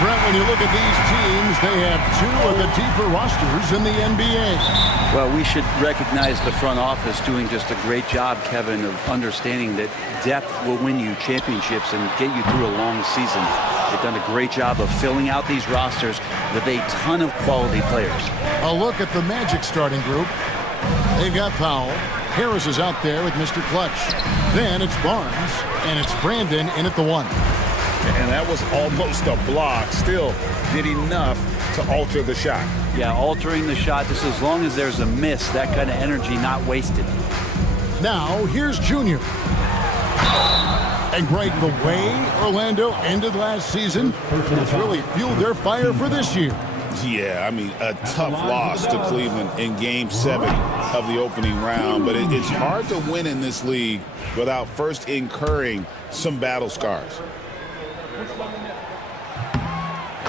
Brent, when you look at these teams, they have two of the deeper rosters in the NBA. Well, we should recognize the front office doing just a great job, Kevin, of understanding that depth will win you championships and get you through a long season. They've done a great job of filling out these rosters with a ton of quality players. A look at the Magic starting group. They've got Powell. Harris is out there with Mr. Clutch. Then it's Barnes, and it's Brandon in at the 1. And that was almost a block. Still did enough to alter the shot. Yeah, altering the shot, just as long as there's a miss, that kind of energy not wasted. Now, here's Junior. And Greg, the way Orlando ended last season, it's really fueled their fire for this year. Yeah, I mean, a tough loss to Cleveland in Game 7 of the opening round. But it's hard to win in this league without first incurring some battle scars.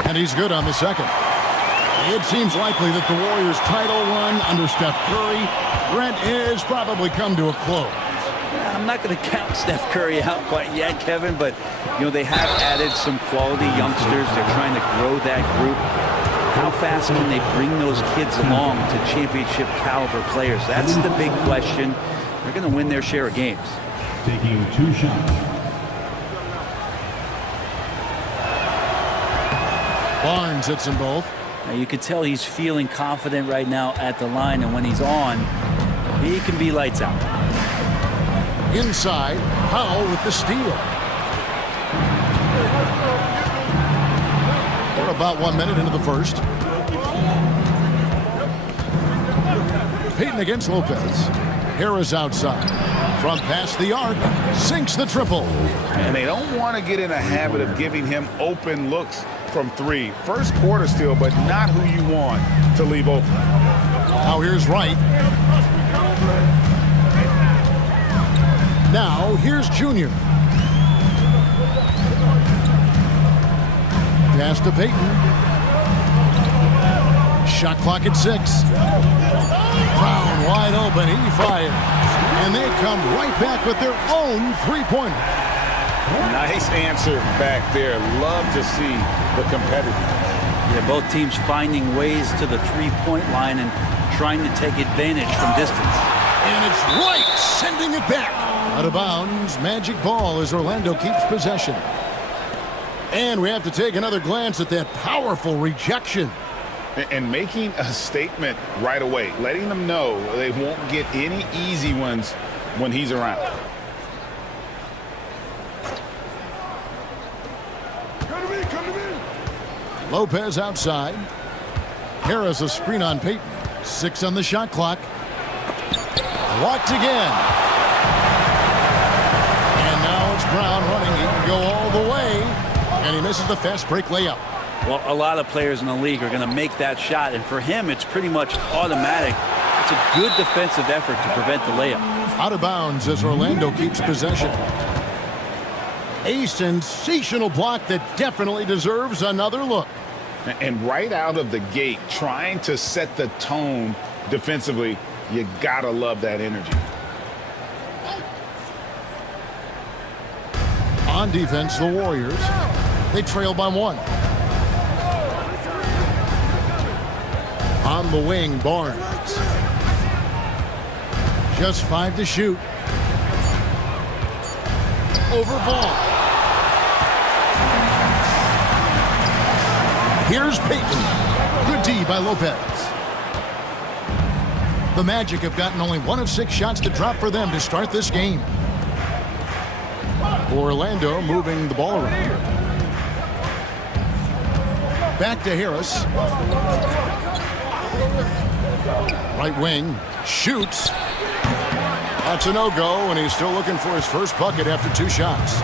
And he's good on the second. It seems likely that the Warriors' title run under Steph Curry, Brent, has probably come to a close. I'm not going to count Steph Curry out quite yet, Kevin, but, you know, they have added some quality youngsters. They're trying to grow that group. How fast can they bring those kids along to championship caliber players? That's the big question. They're going to win their share of games. Taking 2 shots. Barnes hits them both. Now you can tell he's feeling confident right now at the line, and when he's on, he can be lights out. Inside, Powell with the steal. We're about 1 minute into the first. Payton against Lopez. Harris outside. From past the arc, sinks the triple. And they don't want to get in a habit of giving him open looks from 3. First quarter still, but not who you want to leave open. Now here's Wright. Now here's Junior. Pass to Payton. Shot clock at 6. Brown wide open. He fires. And they come right back with their own three-pointer. Nice answer back there. Love to see the competitiveness. Yeah, both teams finding ways to the three-point line and trying to take advantage from distance. And it's Wright sending it back. Out of bounds, Magic ball as Orlando keeps possession. And we have to take another glance at that powerful rejection. And making a statement right away, letting them know they won't get any easy ones when he's around. Lopez outside. Harris a screen on Payton. 6 on the shot clock. Blocked again. And now it's Brown running. He can go all the way. And he misses the fast break layup. Well, a lot of players in the league are going to make that shot, and for him, it's pretty much automatic. It's a good defensive effort to prevent the layup. Out of bounds as Orlando keeps possession. A sensational block that definitely deserves another look. And right out of the gate, trying to set the tone defensively, you gotta love that energy. On defense, the Warriors, they trail by 1. On the wing, Barnes. Just 5 to shoot. Over ball. Here's Payton. Good D by Lopez. The Magic have gotten only 1 of 6 shots to drop for them to start this game. Orlando moving the ball around. Back to Harris. Right wing. Shoots. That's a no-go, and he's still looking for his first bucket after 2 shots.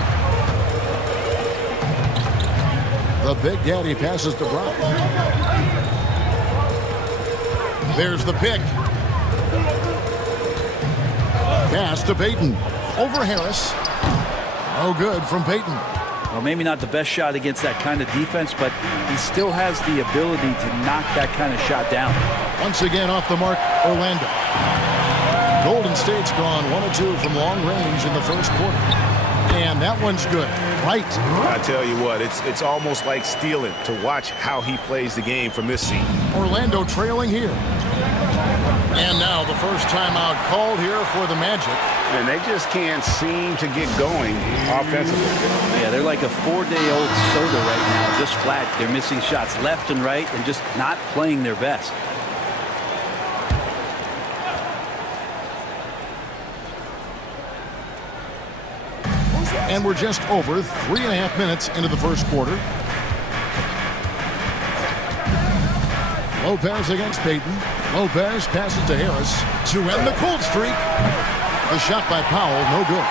The Big Daddy passes to Brown. There's the pick. Pass to Payton. Over Harris. No good from Payton. Well, maybe not the best shot against that kind of defense, but he still has the ability to knock that kind of shot down. Once again off the mark, Orlando. Golden State's gone 1 of 2 from long range in the first quarter. And that one's good. right. I tell you what, it's almost like stealing to watch how he plays the game from this seat. Orlando trailing here. And now the first timeout called here for the Magic. And they just can't seem to get going offensively. Yeah, they're like a 4-day-old soda right now, just flat. They're missing shots left and right and just not playing their best. And we're just over 3.5 minutes into the first quarter. Lopez against Payton. Lopez passes to Harris to end the cold streak. The shot by Powell, no good.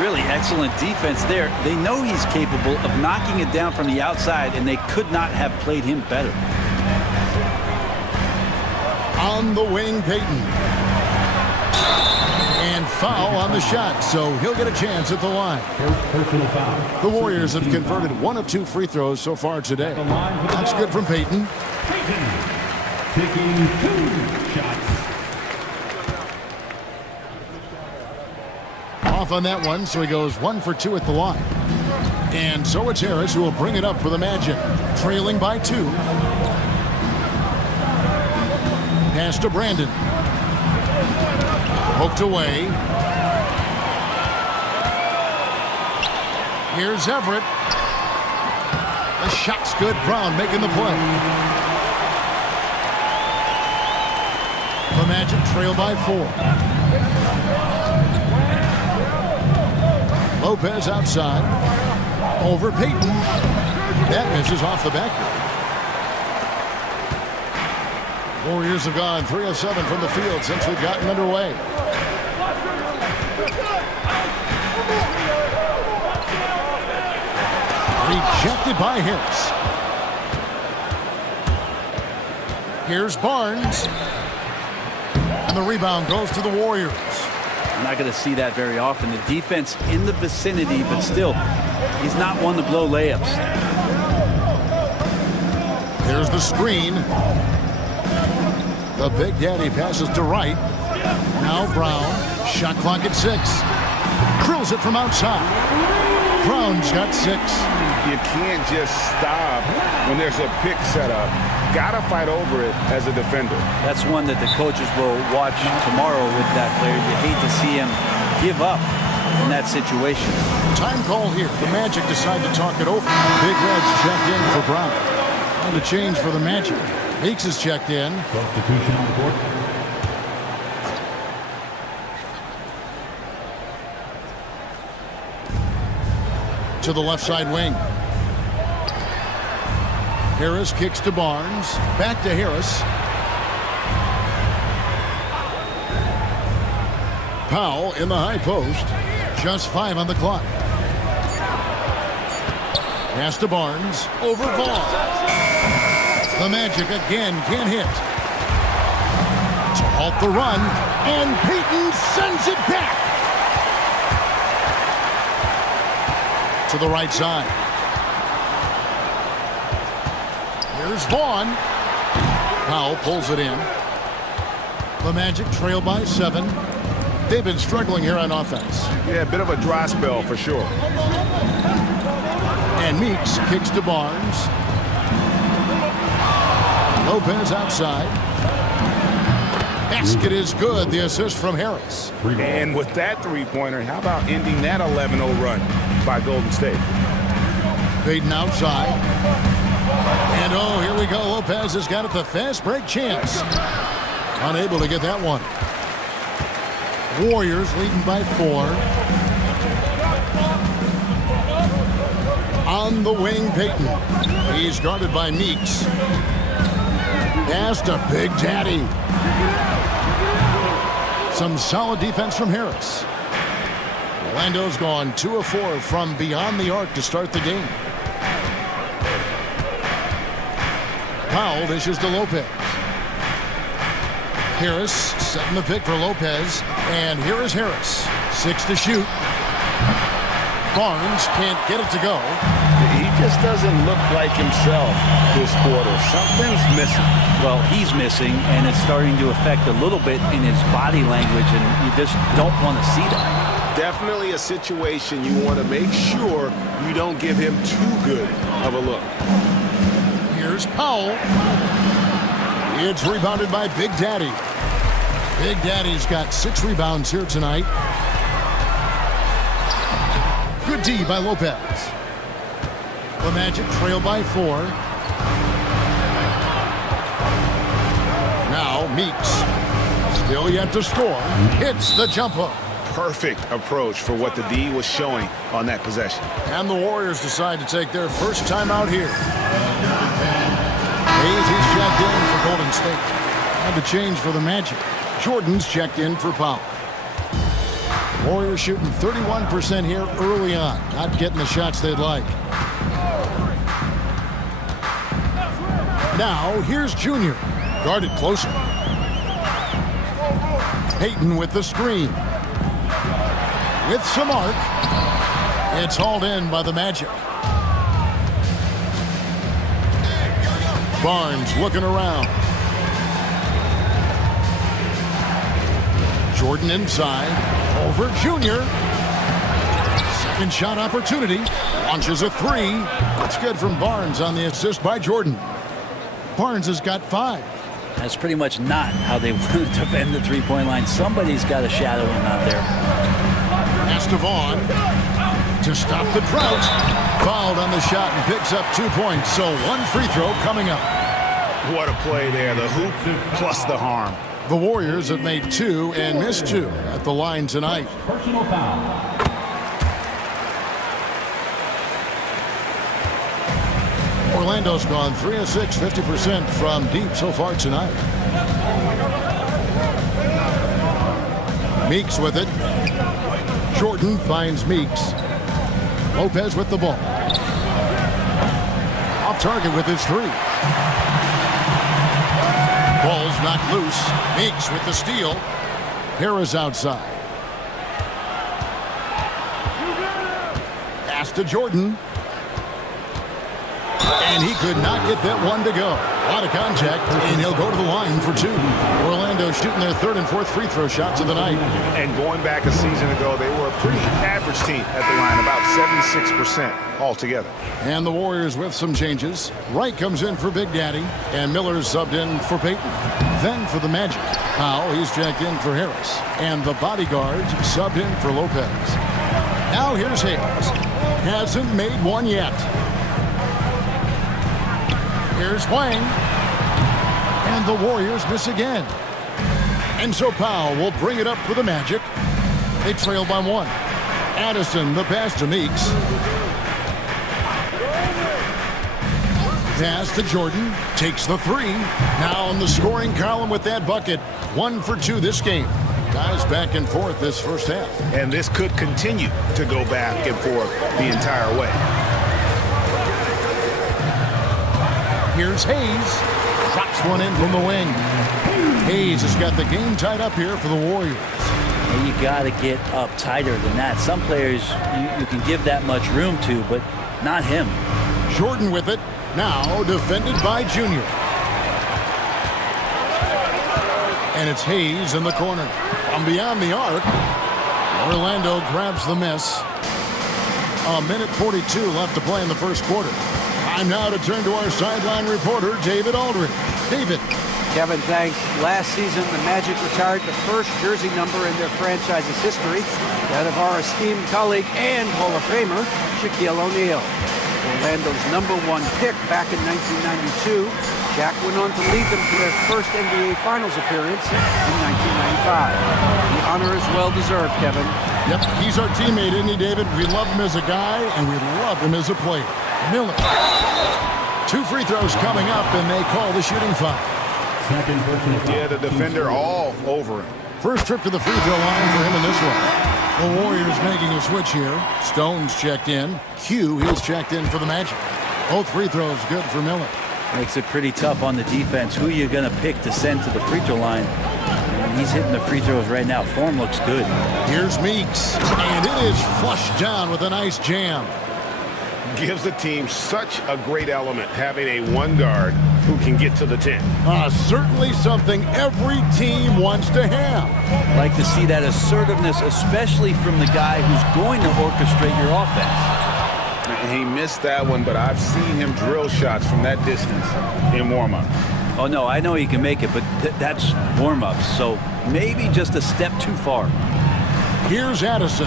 Really excellent defense there. They know he's capable of knocking it down from the outside, and they could not have played him better. On the wing, Payton. And foul on the shot, so he'll get a chance at the line. Personal foul. The Warriors have converted 1 of 2 free throws so far today. That's good from Payton. Payton taking 2 shots. Off on that one, so he goes 1 for 2 at the line. And so it's Harris who will bring it up for the Magic, trailing by 2. Pass to Brandon. Poked away. Here's Everett. The shot's good. Brown making the play. The Magic trail by 4. Lopez outside. Over Payton. That misses off the backboard. Warriors have gone 3 of 7 from the field since we've gotten underway. Rejected by Harris. Here's Barnes. And the rebound goes to the Warriors. I'm not going to see that very often. The defense in the vicinity, but still, he's not one to blow layups. Here's the screen. The Big Daddy passes to Wright. Now Brown. Shot clock at 6. Drills it from outside. Brown's got 6. You can't just stop when there's a pick set up. Gotta fight over it as a defender. That's one that the coaches will watch tomorrow with that player. You hate to see him give up in that situation. Time call here. The Magic decide to talk it over. Big Red's checked in for Brown. And a change for the Magic. Meeks is checked in. Substitution on the court. To the left side wing. Harris kicks to Barnes. Back to Harris. Powell in the high post. Just 5 on the clock. Pass to Barnes. Over Vaughn. The Magic again can't hit. To halt the run. And Payton sends it back. To the right side. Here's Vaughn. Powell pulls it in. The Magic trail by 7. They've been struggling here on offense. Yeah, a bit of a dry spell for sure. And Meeks kicks to Barnes. Lopez outside. Basket is good. The assist from Harris. And with that three-pointer, how about ending that 11-0 run by Golden State? Payton outside. And oh, here we go. Lopez has got it, the fast break chance. Unable to get that one. Warriors leading by 4. On the wing, Payton. He's guarded by Meeks. Pass to Big Daddy. Some solid defense from Harris. Orlando's gone 2 of 4 from beyond the arc to start the game. Powell dishes to Lopez. Harris setting the pick for Lopez. And here is Harris. 6 to shoot. Barnes can't get it to go. He just doesn't look like himself this quarter. Something's missing. Well, he's missing, and it's starting to affect a little bit in his body language, and you just don't want to see that. Definitely a situation you want to make sure you don't give him too good of a look. Here's Powell. It's rebounded by Big Daddy. Big Daddy's got 6 rebounds here tonight. Good D by Lopez. The Magic trail by 4. Now Meeks. Still yet to score. Hits the jump hook. Perfect approach for what the D was showing on that possession. And the Warriors decide to take their first time out here. Hayes, he's checked in for Golden State. And the change for the Magic. Jordan's checked in for Powell. Warriors shooting 31% here early on. Not getting the shots they'd like. Now, here's Junior. Guarded closer. Payton with the screen. With some arc. It's hauled in by the Magic. Barnes looking around. Jordan inside. Over Junior. Second shot opportunity. Launches a 3. It's good from Barnes on the assist by Jordan. Barnes has got 5. That's pretty much not how they want to defend the three-point line. Somebody's got to shadow him out there. Estevan to stop the drought. Fouled on the shot and picks up 2 points. So 1 free throw coming up. What a play there. The hoop plus the harm. The Warriors have made 2 and missed 2 at the line tonight. Personal foul. Orlando's gone 3 of 6, 50% from deep so far tonight. Meeks with it. Jordan finds Meeks. Lopez with the ball. Off target with his 3. Ball's knocked loose. Meeks with the steal. Harris outside. Pass to Jordan. And he could not get that one to go. A lot of contact, and he'll go to the line for 2. Orlando shooting their 3rd and 4th free throw shots of the night. And going back a season ago, they were a pretty average team at the line, about 76% altogether. And the Warriors with some changes. Wright comes in for Big Daddy, and Miller's subbed in for Payton. Then for the Magic, Powell, he's checked in for Harris. And the bodyguards subbed in for Lopez. Now here's Hayes. Hasn't made one yet. Here's Wang. And the Warriors miss again. And so Powell will bring it up for the Magic. They trail by 1. Addison, the pass to Meeks. Pass to Jordan. Takes the 3. Now in the scoring column with that bucket. 1 for 2 this game. Guys back and forth this first half. And this could continue to go back and forth the entire way. Here's Hayes. Drops one in from the wing. Hayes has got the game tied up here for the Warriors. You got to get up tighter than that. Some players you can give that much room to, but not him. Jordan with it. Now defended by Junior. And it's Hayes in the corner. From beyond the arc, Orlando grabs the miss. 1:42 left to play in the first quarter. Time now to turn to our sideline reporter, David Aldridge. David. Kevin, thanks. Last season, the Magic retired the first jersey number in their franchise's history, that of our esteemed colleague and Hall of Famer, Shaquille O'Neal. Orlando's #1 pick back in 1992, Shaq went on to lead them to their first NBA Finals appearance in 1995. The honor is well-deserved, Kevin. Yep, he's our teammate, isn't he, David? We love him as a guy, and we love him as a player. Miller. 2 free throws coming up, and they call the shooting foul. Second personal foul. Yeah, the defender all over him. First trip to the free throw line for him in this one. The Warriors making a switch here. Stone's checked in. Q, he's checked in for the Magic. Both free throws good for Miller. Makes it pretty tough on the defense. Who are you going to pick to send to the free throw line? And he's hitting the free throws right now. Form looks good. Here's Meeks, and it is flushed down with a nice jam. gives the team such a great element having a one guard who can get to the 10. Certainly something every team wants to have. Like to see that assertiveness, especially from the guy who's going to orchestrate your offense. He missed that one, but I've seen him drill shots from that distance in warm-up. Oh, no, I know he can make it, but that's warm-ups, so maybe just a step too far. Here's Addison.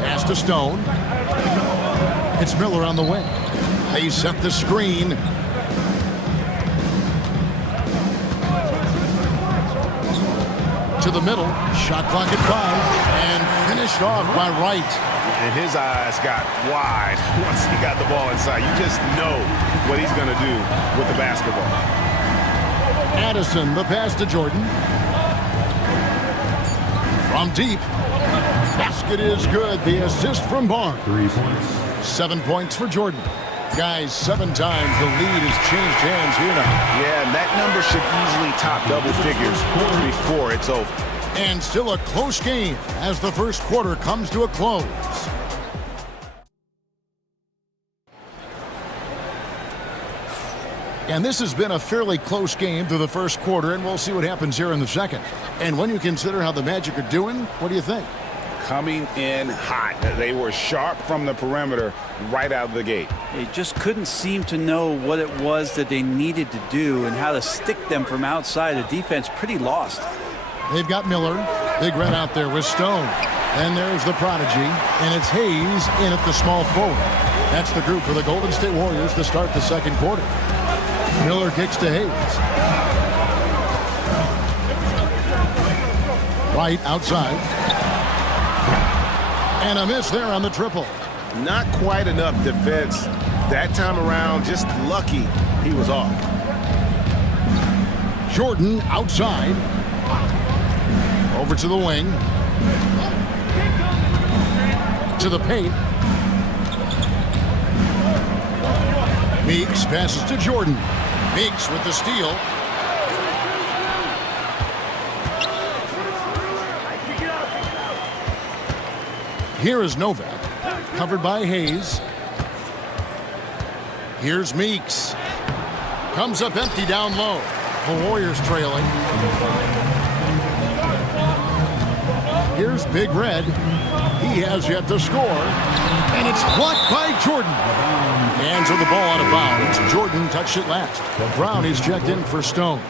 Pass to Stone. It's Miller on the wing. They set the screen. To the middle. Shot clock at 5. And finished off by Wright. And his eyes got wide once he got the ball inside. You just know what he's going to do with the basketball. Addison, the pass to Jordan. From deep. Basket is good. The assist from Barnes. 3 points. 7 points for Jordan. Guys, 7 times the lead has changed hands here now. Yeah, and that number should easily top double figures before it's over. And still a close game as the first quarter comes to a close. And this has been a fairly close game through the first quarter, and we'll see what happens here in the second. And when you consider how the Magic are doing, what do you think? Coming in hot. They were sharp from the perimeter right out of the gate. They just couldn't seem to know what it was that they needed to do and how to stick them from outside. The defense pretty lost. They've got Miller. Big Red out there with Stone. And there's the prodigy, and it's Hayes in at the small forward. That's the group for the Golden State Warriors to start the second quarter. Miller kicks to Hayes. Right outside. And a miss there on the triple. Not quite enough defense that time around. Just lucky he was off. Jordan outside. Over to the wing. To the paint. Meeks passes to Jordan. Meeks with the steal. Here is Novak, covered by Hayes. Here's Meeks. Comes up empty down low. The Warriors trailing. Here's Big Red. He has yet to score. And it's blocked by Jordan. Hands on the ball out of bounds. Jordan touched it last. Brown is checked in for Stone.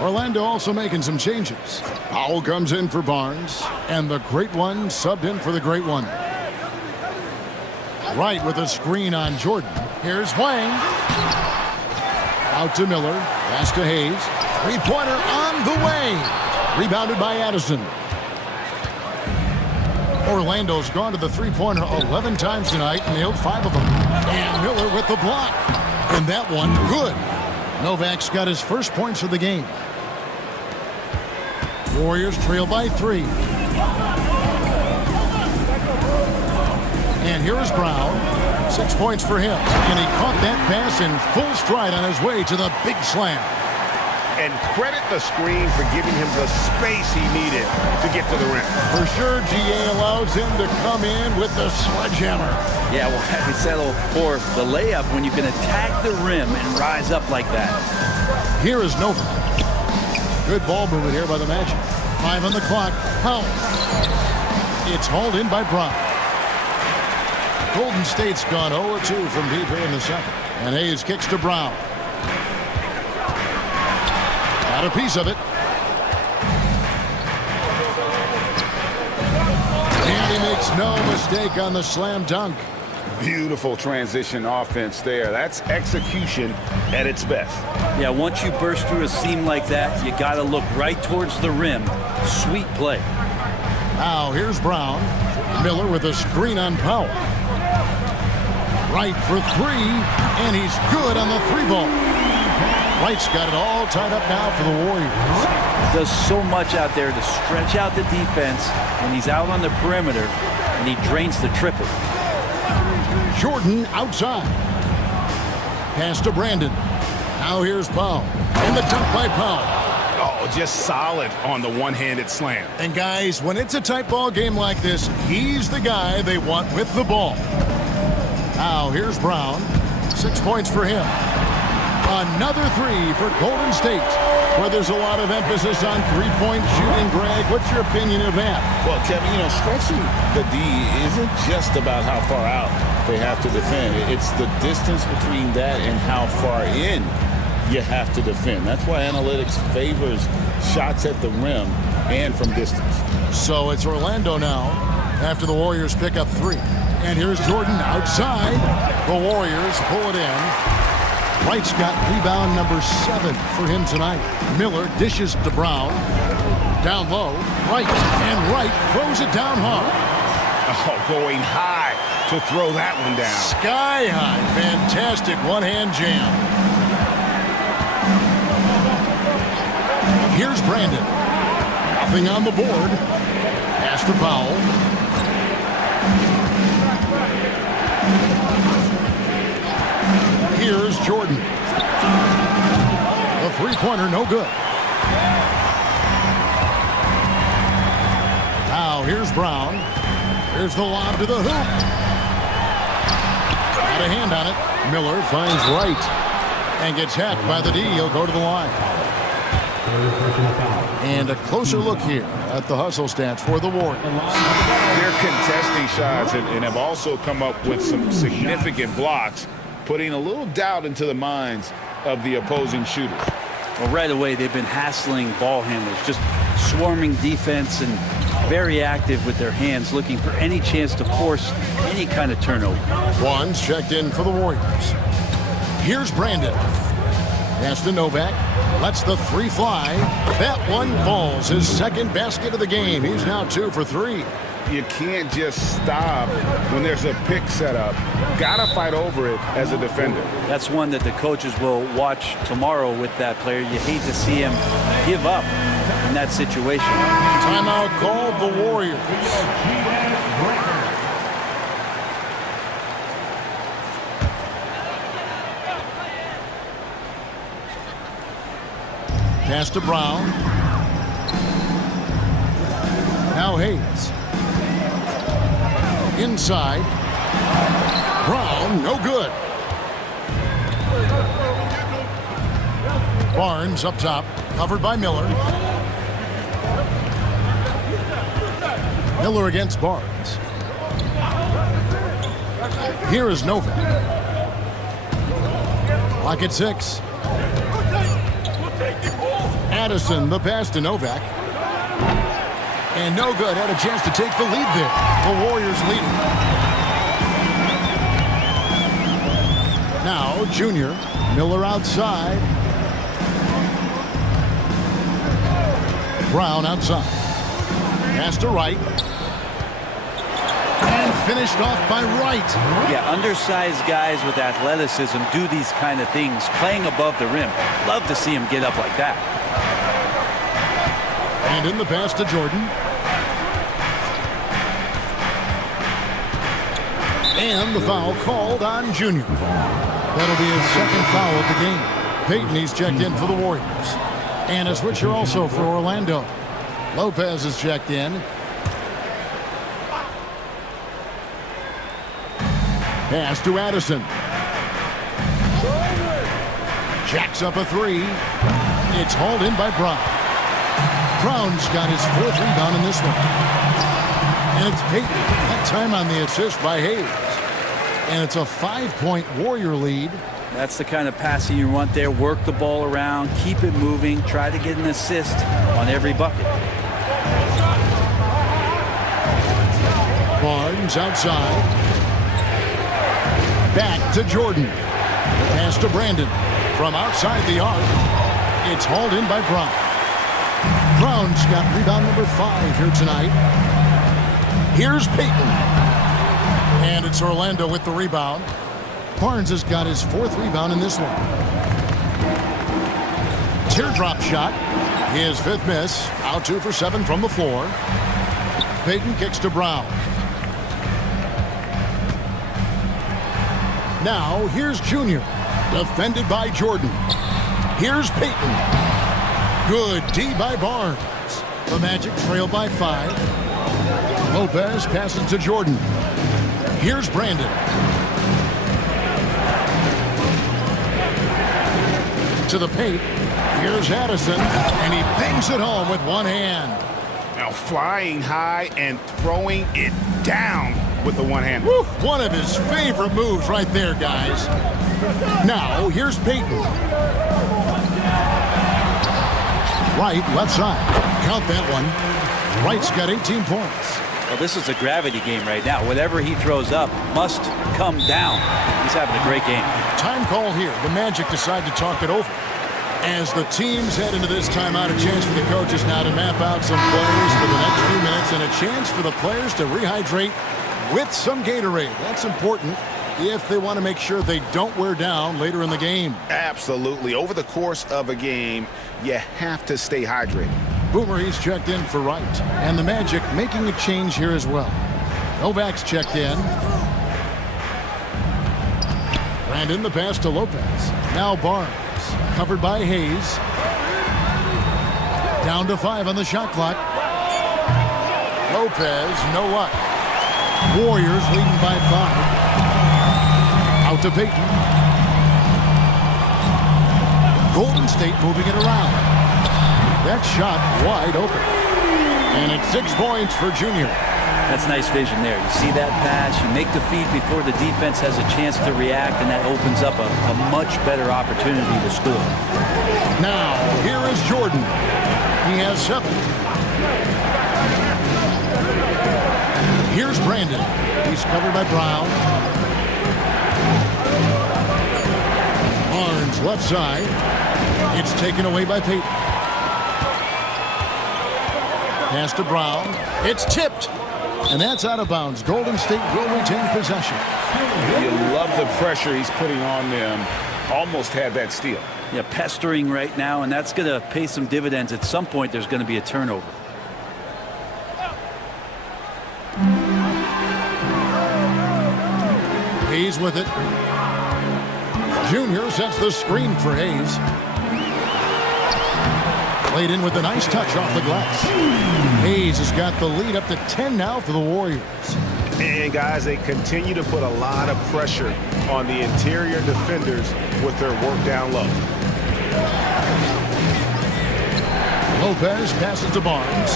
Orlando also making some changes. Powell comes in for Barnes. And the great one subbed in for the great one. Wright with a screen on Jordan. Here's Wang. Out to Miller. Pass to Hayes. Three-pointer on the way. Rebounded by Addison. Orlando's gone to the three-pointer 11 times tonight, nailed 5 of them. And Miller with the block. And that one, good. Novak's got his first points of the game. Warriors trail by 3. And here is Brown. 6 points for him. And he caught that pass in full stride on his way to the big slam. And credit the screen for giving him the space he needed to get to the rim. For sure, GA allows him to come in with the sledgehammer. Yeah, well, we settle for the layup when you can attack the rim and rise up like that. Here is Novak. Good ball movement here by the Magic. 5 on the clock. Powell. It's hauled in by Brown. Golden State's gone 0-2 from deep here in the second. And Hayes kicks to Brown. Got a piece of it. And he makes no mistake on the slam dunk. Beautiful transition offense there. That's execution at its best. Yeah, once you burst through a seam like that, you got to look right towards the rim. Sweet play. Now here's Brown. Miller with a screen on Powell. Wright for 3, and he's good on the 3-ball. Wright's got it all tied up now for the Warriors. Does so much out there to stretch out the defense when he's out on the perimeter, and he drains the triple. Jordan outside. Pass to Brandon. Now here's Powell. And the dunk by Powell. Oh, just solid on the one-handed slam. And guys, when it's a tight ball game like this, he's the guy they want with the ball. Now here's Brown. 6 points for him. Another three for Golden State, where there's a lot of emphasis on three-point shooting. Greg, what's your opinion of that? Well, Kevin, stretching the D isn't just about how far out they have to defend. It's the distance between that and how far in you have to defend. That's why analytics favors shots at the rim and from distance. So it's Orlando now after the Warriors pick up three. And here's Jordan outside. The Warriors pull it in. Wright's got rebound number 7 for him tonight. Miller dishes to Brown. Down low, Wright. And Wright throws it down hard. Oh, going high to throw that one down. Sky high. Fantastic one-hand jam. Here's Brandon. Nothing on the board. Pass to Powell. Here's Jordan. The three-pointer, no good. Now here's Brown. Here's the lob to the hoop. Got a hand on it. Miller finds Wright and gets hacked by the D. He'll go to the line. And a closer look here at the hustle stats for the Warriors. They're contesting shots and have also come up with some significant blocks, putting a little doubt into the minds of the opposing shooter. Well, right away, they've been hassling ball handlers, just swarming defense and very active with their hands, looking for any chance to force any kind of turnover. One's checked in for the Warriors. Here's Brandon. Pass to Novak. Lets the three fly. That one falls. His second basket of the game. He's now 2 for 3. You can't just stop when there's a pick set up. Gotta fight over it as a defender. That's one that the coaches will watch tomorrow with that player. You hate to see him give up in that situation. Timeout called the Warriors. Pass to Brown. Now Hayes. Inside. Brown, no good. Barnes up top, covered by Miller. Miller against Barnes. Here is Novak. Lock at 6. Addison, the pass to Novak. And no good. Had a chance to take the lead there. The Warriors leading. Now, Junior. Miller outside. Brown outside. Pass to Wright. And finished off by Wright. Yeah, undersized guys with athleticism do these kind of things, playing above the rim. Love to see him get up like that. And in the pass to Jordan. And the foul called on Junior. That'll be his second foul of the game. Payton, he's checked in for the Warriors. And a switcher also for Orlando. Lopez is checked in. Pass to Addison. Jacks up a three. It's hauled in by Brown. Brown's got his 4th rebound in this one. And it's Payton. That time on the assist by Hayes. And it's a 5-point Warrior lead. That's the kind of passing you want there. Work the ball around, keep it moving, try to get an assist on every bucket. Barnes outside. Back to Jordan. Pass to Brandon. From outside the arc. It's hauled in by Brown. Brown's got rebound number 5 here tonight. Here's Payton. And it's Orlando with the rebound. Barnes has got his 4th rebound in this one. Teardrop shot. His 5th miss. Out 2 for 7 from the floor. Payton kicks to Brown. Now here's Junior. Defended by Jordan. Here's Payton. Good D by Barnes. The Magic trail by 5. Lopez passes to Jordan. Here's Brandon. To the paint. Here's Addison, and he bangs it home with one hand. Now flying high and throwing it down with the one hand. Woo, one of his favorite moves right there, guys. Now, here's Peyton. Wright, left side. Count that one. Wright's got 18 points. Well, this is a gravity game right now. Whatever he throws up must come down. He's having a great game. Time call here. The Magic decide to talk it over. As the teams head into this timeout, a chance for the coaches now to map out some plays for the next few minutes and a chance for the players to rehydrate with some Gatorade. That's important if they want to make sure they don't wear down later in the game. Absolutely. Over the course of a game, you have to stay hydrated. Boomer, he's checked in for Wright. And the Magic making a change here as well. Novak's checked in. Brandon, the pass to Lopez. Now Barnes. Covered by Hayes. Down to 5 on the shot clock. Lopez, no luck. Warriors leading by 5. Out to Peyton. Golden State moving it around. That shot wide open. And it's 6 points for Junior. That's nice vision there. You see that pass, you make the feed before the defense has a chance to react, and that opens up a much better opportunity to score. Now, here is Jordan. He has 7. Here's Brandon. He's covered by Brown. Barnes left side. It's taken away by Peyton. Pass to Brown. It's tipped. And that's out of bounds. Golden State will retain possession. You love the pressure he's putting on them. Almost had that steal. Yeah, pestering right now, and that's going to pay some dividends. At some point, there's going to be a turnover. Hayes with it. Junior sets the screen for Hayes. Played in with a nice touch off the glass. Hayes has got the lead up to 10 now for the Warriors. And guys, they continue to put a lot of pressure on the interior defenders with their work down low. Lopez passes to Barnes.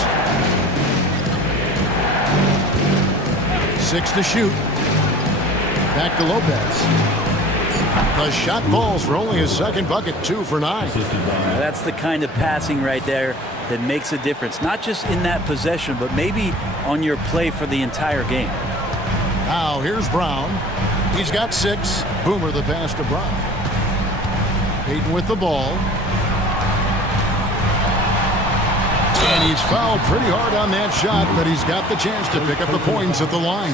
6 to shoot. Back to Lopez. The shot falls for only his second bucket, 2 for 9. That's the kind of passing right there that makes a difference, not just in that possession, but maybe on your play for the entire game. Now here's Brown. He's got 6. Boomer the pass to Brown. Peyton with the ball. And he's fouled pretty hard on that shot, but he's got the chance to pick up the points at the line.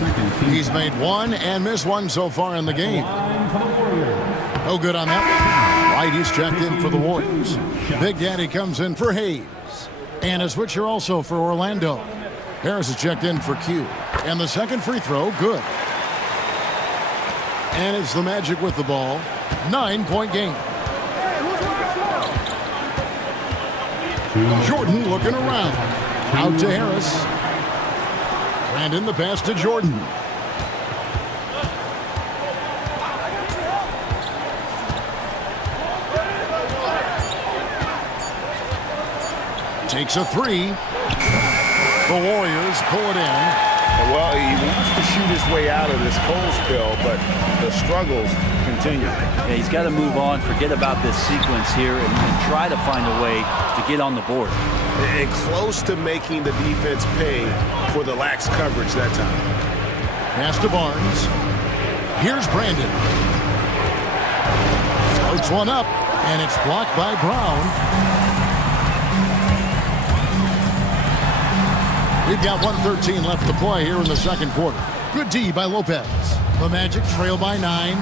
He's made 1 and missed 1 so far in the game. No good on that one. White, he's checked in for the Warriors. Big Daddy comes in for Hayes. And a switcher also for Orlando. Harris is checked in for Q. And the second free throw, good. And it's the Magic with the ball. 9-point game. Jordan looking around. Out to Harris. Brandon the pass to Jordan. Takes a 3. The Warriors pull it in. Well, he wants to shoot his way out of this cold spell, but the struggles continue. Yeah, he's got to move on, forget about this sequence here, and try to find a way to get on the board. And close to making the defense pay for the lax coverage that time. Pass to Barnes. Here's Brandon. Starts one up, and it's blocked by Brown. We've got 1:13 left to play here in the second quarter. Good D by Lopez. The Magic trail by 9.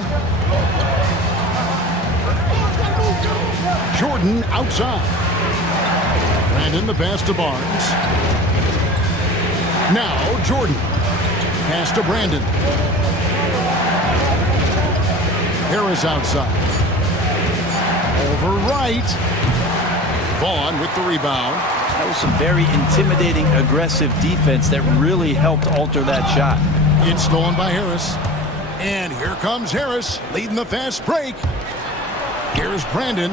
Jordan outside. Brandon the pass to Barnes. Now Jordan. Pass to Brandon. Harris outside. Over Wright. Vaughn with the rebound. That was some very intimidating, aggressive defense that really helped alter that shot. It's stolen by Harris. And here comes Harris leading the fast break. Here's Brandon.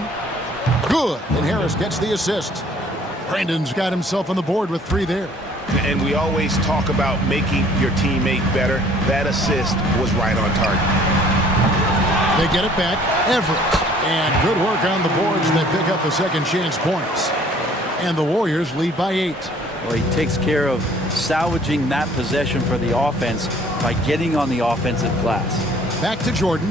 Good. And Harris gets the assist. Brandon's got himself on the board with 3 there. And we always talk about making your teammate better. That assist was right on target. They get it back. Everett. And good work on the boards. They pick up the second chance points. And the Warriors lead by 8. Well, he takes care of salvaging that possession for the offense by getting on the offensive glass. Back to Jordan.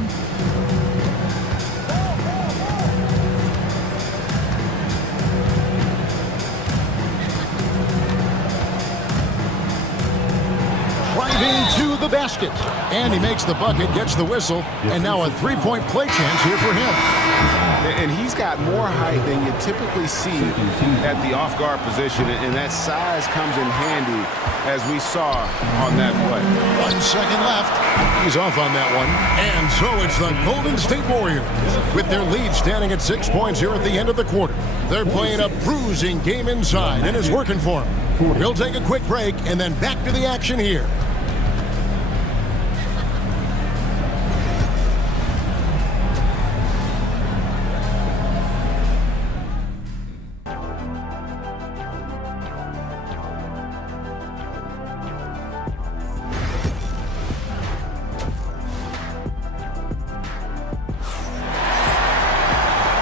Driving to the basket. And he makes the bucket, gets the whistle, and now a 3-point play chance here for him. And he's got more height than you typically see at the off-guard position, and that size comes in handy, as we saw on that play. 1 second left. He's off on that one. And so it's the Golden State Warriors with their lead standing at 6 points here at the end of the quarter. They're playing a bruising game inside, and it's working for him. He'll take a quick break and then back to the action here.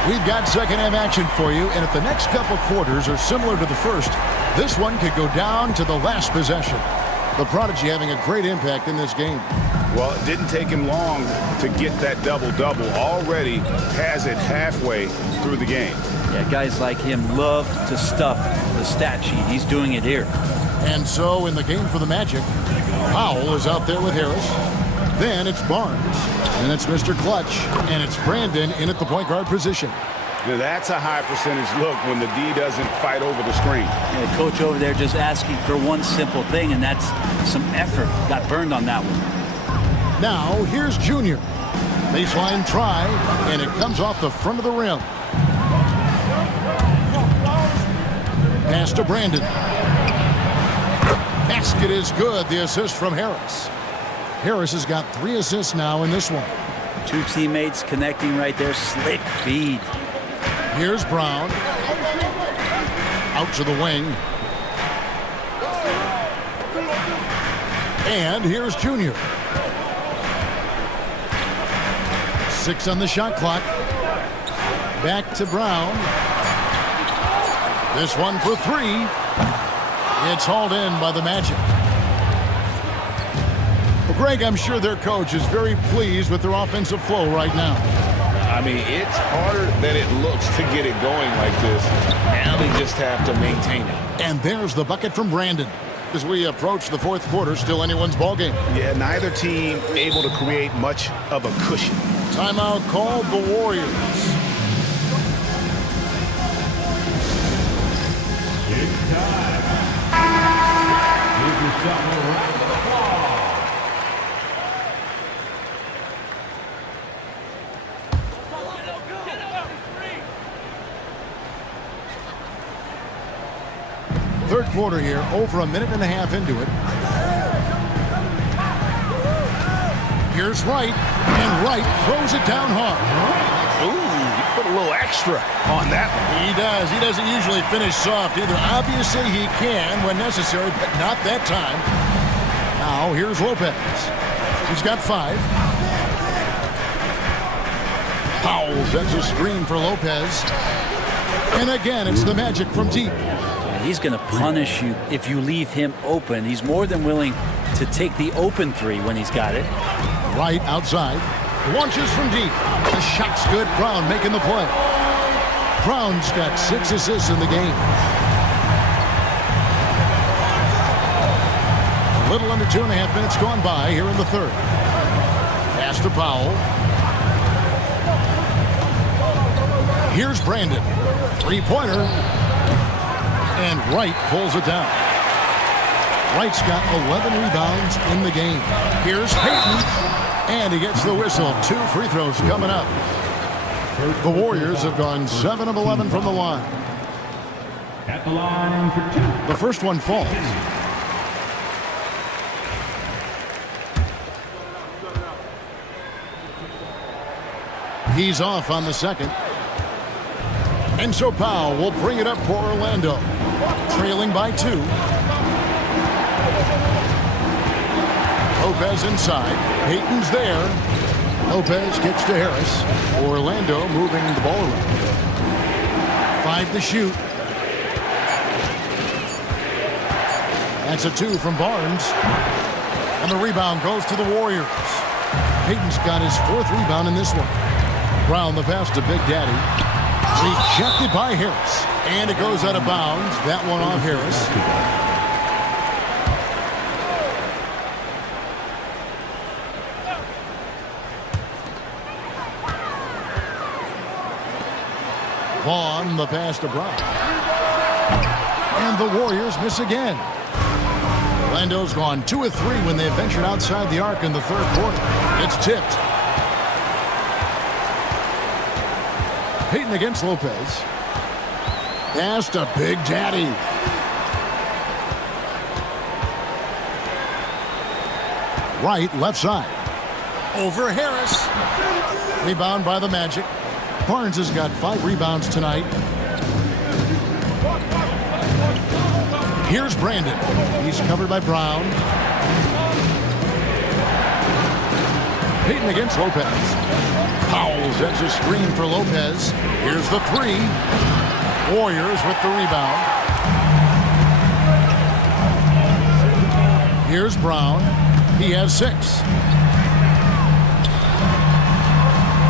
We've got second-half action for you, and if the next couple quarters are similar to the first, this one could go down to the last possession. The Prodigy having a great impact in this game. Well, it didn't take him long to get that double-double. Already has it halfway through the game. Yeah, guys like him love to stuff the stat sheet. He's doing it here. And so in the game for the Magic, Powell is out there with Harris. Then it's Barnes. And it's Mr. Clutch. And it's Brandon in at the point guard position. Now that's a high percentage look when the D doesn't fight over the screen. Yeah, coach over there just asking for one simple thing, and that's some effort. Got burned on that one. Now here's Junior. Baseline try, and it comes off the front of the rim. Pass to Brandon. Basket is good. The assist from Harris. Harris has got 3 assists now in this one. 2 teammates connecting right there. Slick feed. Here's Brown. Out to the wing. And here's Junior. 6 on the shot clock. Back to Brown. This one for 3. It's hauled in by the Magic. Well, Greg, I'm sure their coach is very pleased with their offensive flow right now. I mean, it's harder than it looks to get it going like this. Now they just have to maintain it. And there's the bucket from Brandon. As we approach the fourth quarter, still anyone's ball game. Yeah, neither team able to create much of a cushion. Timeout called the Warriors. It's time. Give yourself a round of applause. Third quarter here, over a minute and a half into it. Here's Wright, and Wright throws it down hard. Ooh, you put a little extra on that one. He does. He doesn't usually finish soft either. Obviously, he can when necessary, but not that time. Now, here's Lopez. He's got 5. Powell sends a screen for Lopez. And again, it's the Magic from deep. He's going to punish you if you leave him open. He's more than willing to take the open 3 when he's got it. Right outside. Launches from deep. The shot's good. Brown making the play. Brown's got 6 assists in the game. A little under 2.5 minutes gone by here in the third. Pass to Powell. Here's Brandon. 3-pointer. And Wright pulls it down. Wright's got 11 rebounds in the game. Here's Payton. And he gets the whistle. 2 free throws coming up. The Warriors have gone 7 of 11 from the line. At the line for 2. The first one falls. He's off on the second. And so Powell will bring it up for Orlando. Trailing by 2. Lopez inside. Payton's there. Lopez kicks to Harris. Orlando moving the ball around. 5 to shoot. That's a 2 from Barnes. And the rebound goes to the Warriors. Payton's got his 4th rebound in this one. Brown the pass to Big Daddy. Rejected by Harris. And it goes out of bounds. That one off Harris. Vaughn the pass to Brown. And the Warriors miss again. Orlando's gone 2 of 3 when they ventured outside the arc in the 3rd quarter. It's tipped. Payton against Lopez. Pass to Big Daddy. Right, left side. Over Harris. Rebound by the Magic. Barnes has got 5 rebounds tonight. Here's Brandon. He's covered by Brown. Payton against Lopez. Powell sets a screen for Lopez. Here's the 3. Warriors with the rebound. Here's Brown. He has 6.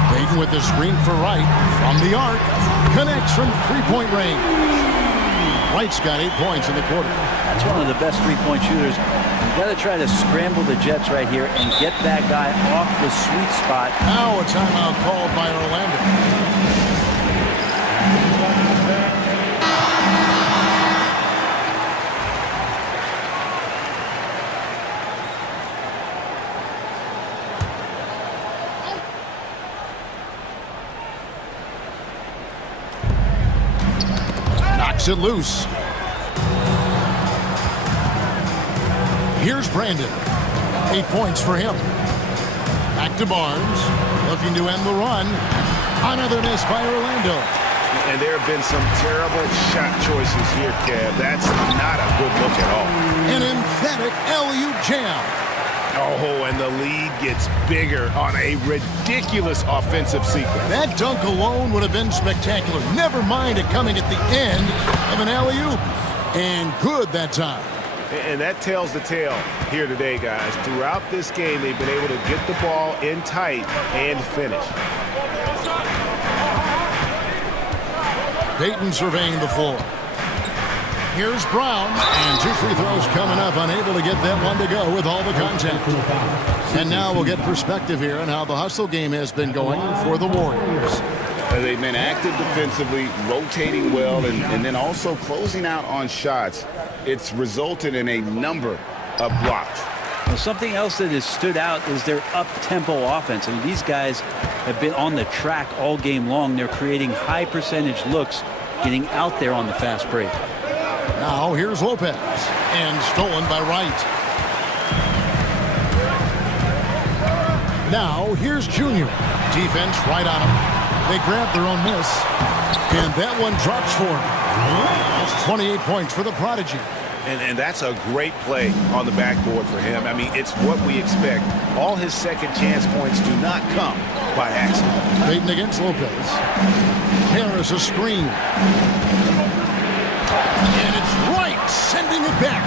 Payton with the screen for Wright. From the arc. Connects from 3-point range. Wright's got 8 points in the quarter. That's one of the best 3-point shooters. You got to try to scramble the Jets right here and get that guy off the sweet spot. Now a timeout called by Orlando. Knocks it loose. Here's Brandon. 8 points for him. Back to Barnes. Looking to end the run. Another miss by Orlando. And there have been some terrible shot choices here, Kev. That's not a good look at all. An emphatic alley-oop jam. Oh, and the lead gets bigger on a ridiculous offensive sequence. That dunk alone would have been spectacular. Never mind it coming at the end of an alley-oop. And good that time. And that tells the tale here today, guys. Throughout this game, they've been able to get the ball in tight and finish. Payton surveying the floor. Here's Brown. And 2 free throws coming up. Unable to get that one to go with all the contact. And now we'll get perspective here on how the hustle game has been going for the Warriors. They've been active defensively, rotating well, and then also closing out on shots. It's resulted in a number of blocks. Well, something else that has stood out is their up-tempo offense. I mean, these guys have been on the track all game long. They're creating high-percentage looks, getting out there on the fast break. Now here's Lopez. And stolen by Wright. Now here's Junior. Defense right on him. They grab their own miss. And that one drops for him. That's 28 points for the Prodigy. And that's a great play on the backboard for him. I mean, it's what we expect. All his second chance points do not come by accident. Payton against Lopez. Harris a screen. And it's Wright sending it back.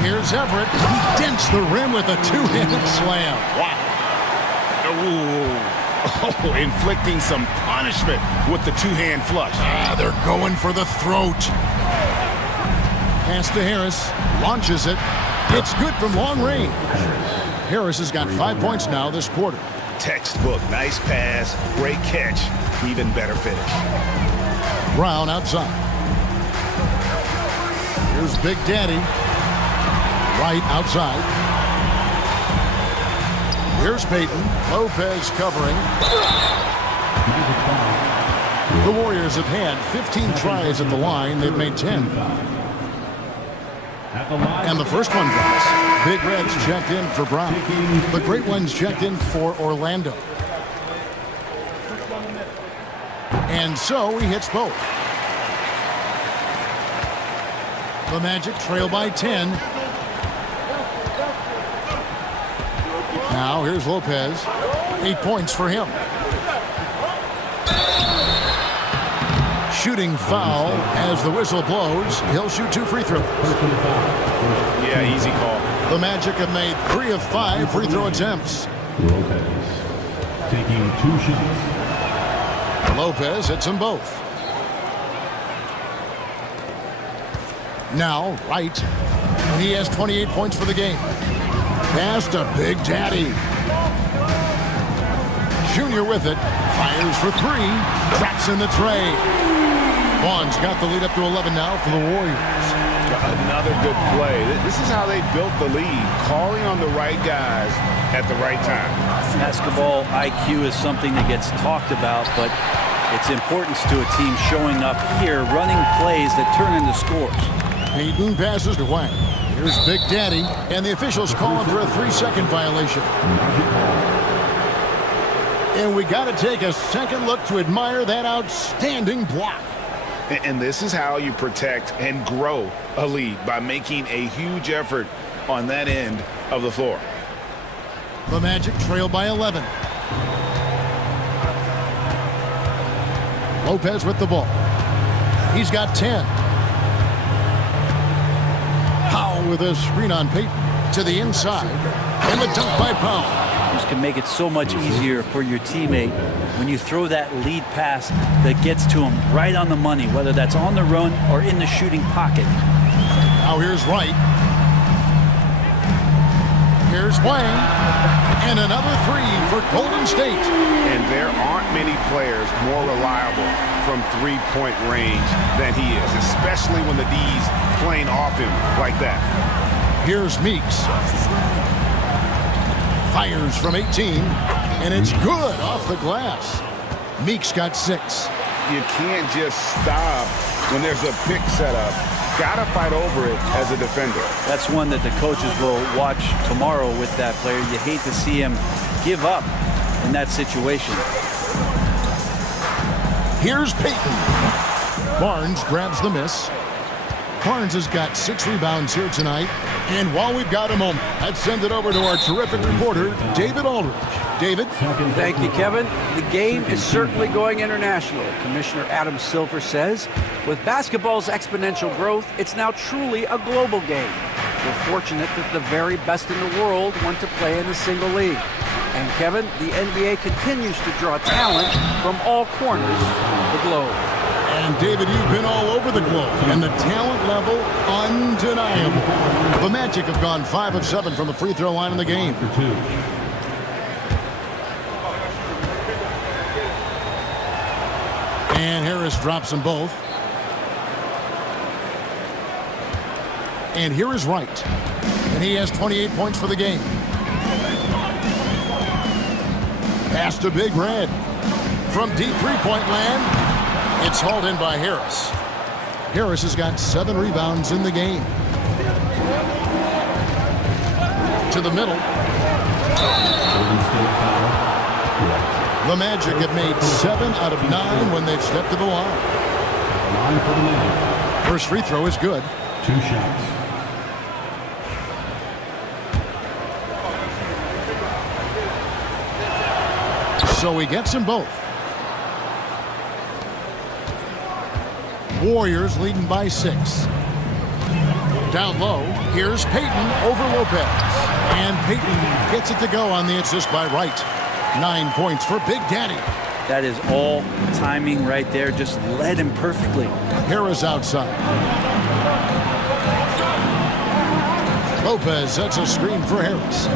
Here's Everett. He dents the rim with a 2-handed slam. Wow. Oh, inflicting some punishment with the 2-hand flush. They're going for the throat. Pass to Harris. Launches it. It's good from long range. Harris has got 5 points now this quarter. Textbook. Nice pass. Great catch. Even better finish. Brown outside. Here's Big Daddy. Wright outside. Here's Payton. Lopez covering. The Warriors have had 15 tries at the line. They've made 10. And the first one goes. Big Red's checked in for Brown. The Great Ones checked in for Orlando. And so he hits both. The Magic trail by 10. Now here's Lopez. 8 points for him. Shooting foul as the whistle blows. He'll shoot 2 free throws. Yeah, easy call. The Magic have made 3 of 5 free throw attempts. Lopez taking 2 shots. Lopez hits them both. Now, Wright. He has 28 points for the game. Pass to Big Daddy. Junior with it. Fires for 3. Traps in the tray. Vaughn's got the lead up to 11 now for the Warriors. Another good play. This is how they built the lead, calling on the right guys at the right time. Basketball IQ is something that gets talked about, but its importance to a team showing up here, running plays that turn into scores. Payton passes to Wang. Here's Big Daddy, and the officials calling for a 3-second violation. And we got to take a second look to admire that outstanding block. And this is how you protect and grow a lead, by making a huge effort on that end of the floor. The Magic trail by 11. Lopez with the ball. He's got 10. Powell with a screen on Payton to the inside. And the dunk by Powell. This can make it so much easier for your teammate when you throw that lead pass that gets to him right on the money, whether that's on the run or in the shooting pocket. Now here's Wright. Here's Wang. And another 3 for Golden State. And there aren't many players more reliable from three-point range than he is, especially when the D's playing off him like that. Here's Meeks. Fires from 18, and it's good off the glass. Meeks got 6. You can't just stop when there's a pick set up. Gotta fight over it as a defender. That's one that the coaches will watch tomorrow with that player. You hate to see him give up in that situation. Here's Payton. Barnes grabs the miss. Barnes has got 6 rebounds here tonight. And while we've got a moment, let's send it over to our terrific reporter, David Aldridge. David? Thank you, Kevin. The game is certainly going international. Commissioner Adam Silver says, with basketball's exponential growth, it's now truly a global game. We're fortunate that the very best in the world want to play in a single league. And Kevin, the NBA continues to draw talent from all corners of the globe. And David, you've been all over the globe, and the talent level, undeniable. The Magic have gone 5 of 7 from the free throw line in the game. And Harris drops them both. And here is Wright. And he has 28 points for the game. Pass to Big Red. From deep three-point land, it's hauled in by Harris. Harris has got 7 rebounds in the game. To the middle. The Magic have made 7 out of 9 when they've stepped to the line. First free throw is good. 2 shots. So he gets them both. Warriors leading by 6. Down low, here's Payton over Lopez. And Payton gets it to go on the assist by Wright. 9 points for Big Daddy. That is all timing right there. Just led him perfectly. Harris outside. Lopez sets a screen for Harris.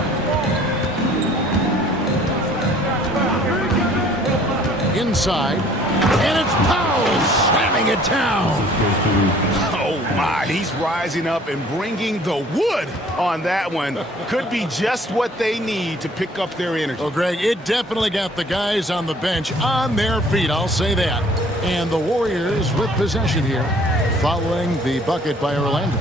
Inside. And it's Powell slamming it down. Oh, my He's rising up and bringing the wood on that one. Could be just what they need to pick up their energy. Well, Greg, it definitely got the guys on the bench on their feet, I'll say that. And the Warriors with possession here, following the bucket by Orlando.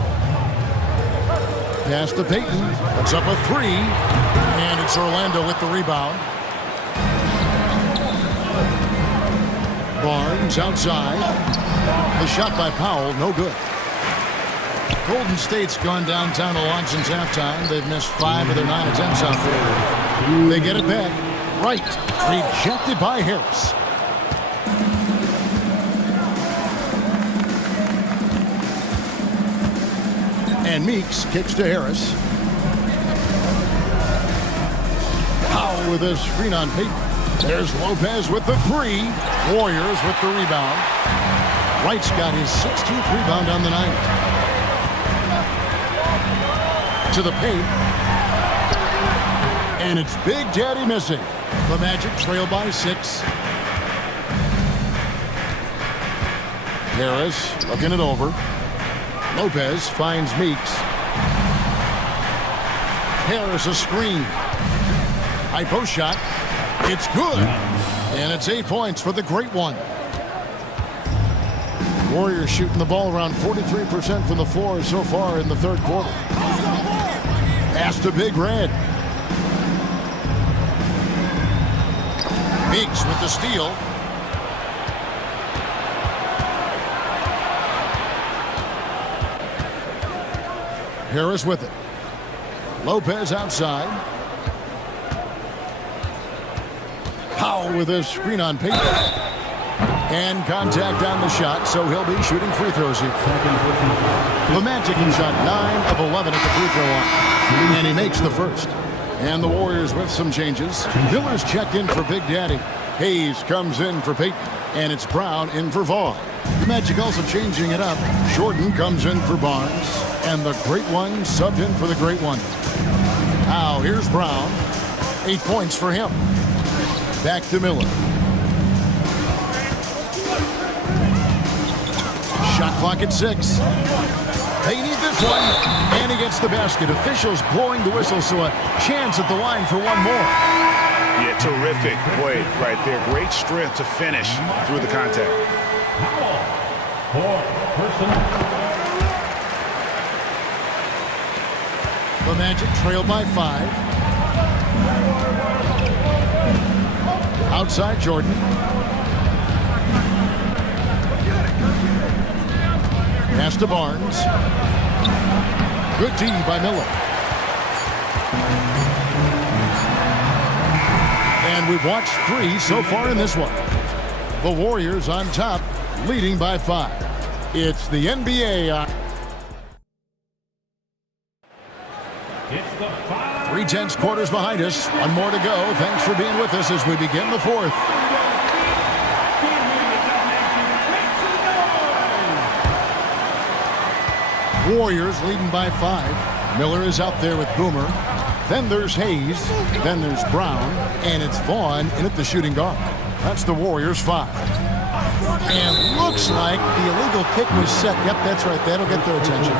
Pass to Payton, puts up a three, and it's Orlando with the rebound. Barnes outside. The shot by Powell, no good. Golden State's gone downtown a lot since halftime. They've missed 5 of their 9 attempts out there. They get it back. Right. Rejected by Harris. And Meeks kicks to Harris. Powell with a screen on Payton. There's Lopez with the three. Warriors with the rebound. Wright's got his 16th rebound on the night. To the paint. And it's Big Daddy missing. The Magic trail by 6. Harris looking it over. Lopez finds Meeks. Harris a screen. High post shot. It's good. And it's 8 points for the Great One. Warriors shooting the ball around 43% from the floor so far in the third quarter. Pass to Big Red. Meeks with the steal. Harris with it. Lopez outside. Powell with a screen on Payton. And contact on the shot, so he'll be shooting free throws here. The Magic has shot 9 of 11 at the free throw line. And he makes the first. And the Warriors with some changes. Miller's checked in for Big Daddy. Hayes comes in for Payton. And it's Brown in for Vaughn. The Magic also changing it up. Jordan comes in for Barnes. And the Great One subbed in for the Great One. Now here's Brown. 8 points for him. Back to Miller. Shot clock at 6. They need this one. And he gets the basket. Officials blowing the whistle, so a chance at the line for one more. Yeah, terrific play right there. Great strength to finish through the contact. For personal. The Magic trail by 5. Outside Jordan. Pass to Barnes. Good D by Miller. And we've watched 3 so far in this one. The Warriors on top, leading by 5. It's the NBA. 3/10 quarters behind us. One more to go. Thanks for being with us as we begin the fourth. Warriors leading by 5. Miller is out there with Boomer. Then there's Hayes. Then there's Brown. And it's Vaughn in at the shooting guard. That's the Warriors 5. And looks like the illegal kick was set. Yep, that's right. That'll get their attention.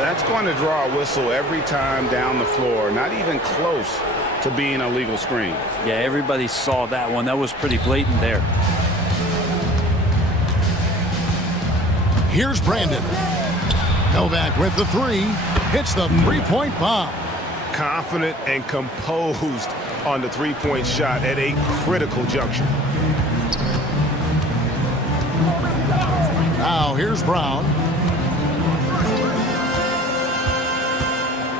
That's going to draw a whistle every time down the floor. Not even close to being a legal screen. Yeah, everybody saw that one. That was pretty blatant there. Here's Brandon. Novak with the 3. Hits the 3-point bomb. Confident and composed on the 3-point shot at a critical juncture. Now here's Brown.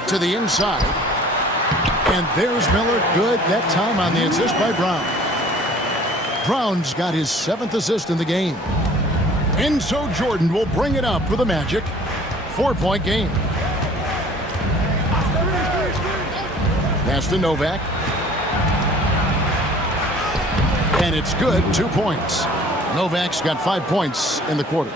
To the inside. And there's Miller. Good that time on the assist by Brown. Brown's got his 7th assist in the game. And so Jordan will bring it up for the Magic. 4-point game. Pass to Novak. And it's good. 2 points. Novak's got 5 points in the quarter.